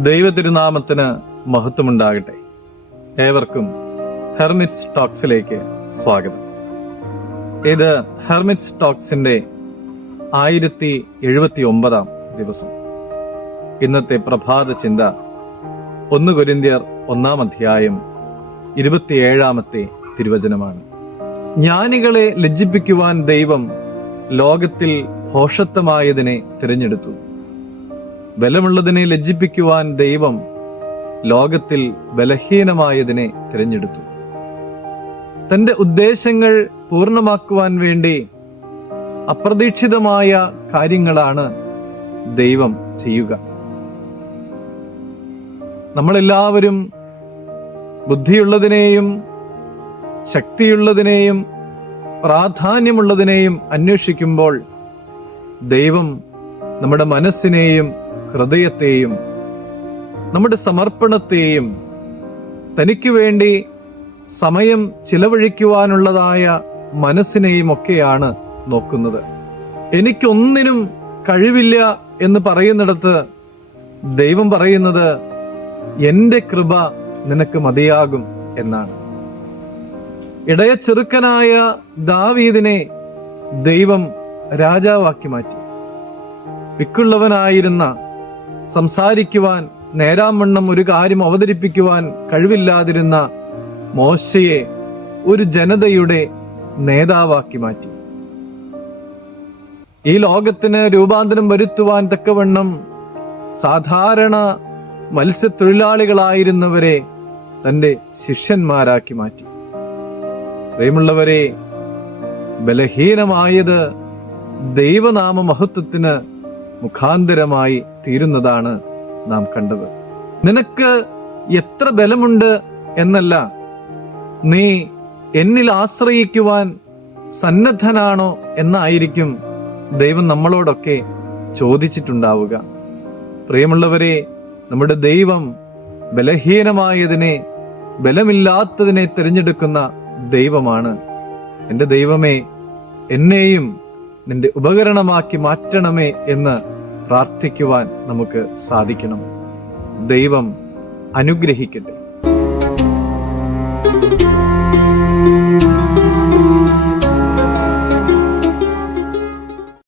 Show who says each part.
Speaker 1: ദൈവതിരുനാമത്തിന് മഹത്വമുണ്ടാകട്ടെ. ഏവർക്കും ഹെർമിറ്റ്സ് ടോക്സിലേക്ക് സ്വാഗതം. ഇത് ഹെർമിറ്റ്സ് ടോക്സിന്റെ ആയിരത്തി എഴുപത്തി ഒമ്പതാം ദിവസം. ഇന്നത്തെ പ്രഭാത ചിന്ത ഒന്ന് കൊരിന്ത്യർ ഒന്നാം അധ്യായം ഇരുപത്തിയേഴാമത്തെ തിരുവചനമാണ്. ജ്ഞാനികളെ ലജ്ജിപ്പിക്കുവാൻ ദൈവം ലോകത്തിൽ ഭോഷത്വമായതിനെ തിരഞ്ഞെടുത്തു. ബലമുള്ളതിനെ ലജ്ജിപ്പിക്കുവാൻ ദൈവം ലോകത്തിൽ ബലഹീനമായതിനെ തിരഞ്ഞെടുത്തു. തന്റെ ഉദ്ദേശങ്ങൾ പൂർണമാക്കുവാൻ വേണ്ടി അപ്രതീക്ഷിതമായ കാര്യങ്ങളാണ് ദൈവം ചെയ്യുക. നമ്മളെല്ലാവരും ബുദ്ധിയുള്ളതിനെയും ശക്തിയുള്ളതിനെയും പ്രാധാന്യമുള്ളതിനെയും അന്വേഷിക്കുമ്പോൾ ദൈവം നമ്മുടെ മനസ്സിനെയും ഹൃദയത്തെയും നമ്മുടെ സമർപ്പണത്തെയും തനിക്ക് വേണ്ടി സമയം ചിലവഴിക്കുവാനുള്ളതായ മനസ്സിനെയും ഒക്കെയാണ് നോക്കുന്നത്. എനിക്കൊന്നിനും കഴിവില്ല എന്ന് പറയുന്നിടത്ത് ദൈവം പറയുന്നത് എന്റെ കൃപ നിനക്ക് മതിയാകും എന്നാണ്. ഇടയ ചെറുക്കനായ ദാവീദിനെ ദൈവം രാജാവാക്കി മാറ്റി. വിക്കുള്ളവനായിരുന്ന സംസാരിക്കുവാൻ നേരാമണ്ണം ഒരു കാര്യം അവതരിപ്പിക്കുവാൻ കഴിവില്ലാതിരുന്ന മോശയെ ഒരു ജനതയുടെ നേതാവാക്കി മാറ്റി. ഈ ലോകത്തിന് രൂപാന്തരം വരുത്തുവാൻ തക്കവണ്ണം സാധാരണ മത്സ്യത്തൊഴിലാളികളായിരുന്നവരെ തന്റെ ശിഷ്യന്മാരാക്കി മാറ്റി. പ്രിയമുള്ളവരെ ബലഹീനമായത് ദൈവനാമ മഹത്വത്തിന് മുഖാന്തരമായി തീരുന്നതാണ് നാം കണ്ടത്. നിനക്ക് എത്ര ബലമുണ്ട് എന്നല്ല നീ എന്നിൽ ആശ്രയിക്കുവാൻ സന്നദ്ധനാണോ എന്നായിരിക്കും ദൈവം നമ്മളോടൊക്കെ ചോദിച്ചിട്ടുണ്ടാവുക. പ്രിയമുള്ളവരെ നമ്മുടെ ദൈവം ബലഹീനമായതിനെ ബലമില്ലാത്തതിനെ തിരഞ്ഞെടുക്കുന്ന ദൈവമാണ്. എന്റെ ദൈവമേ എന്നെയും നിന്റെ ഉപകരണമാക്കി മാറ്റണമേ എന്ന് പ്രാർത്ഥിക്കുവാൻ നമുക്ക് സാധിക്കണം. ദൈവം അനുഗ്രഹിക്കട്ടെ.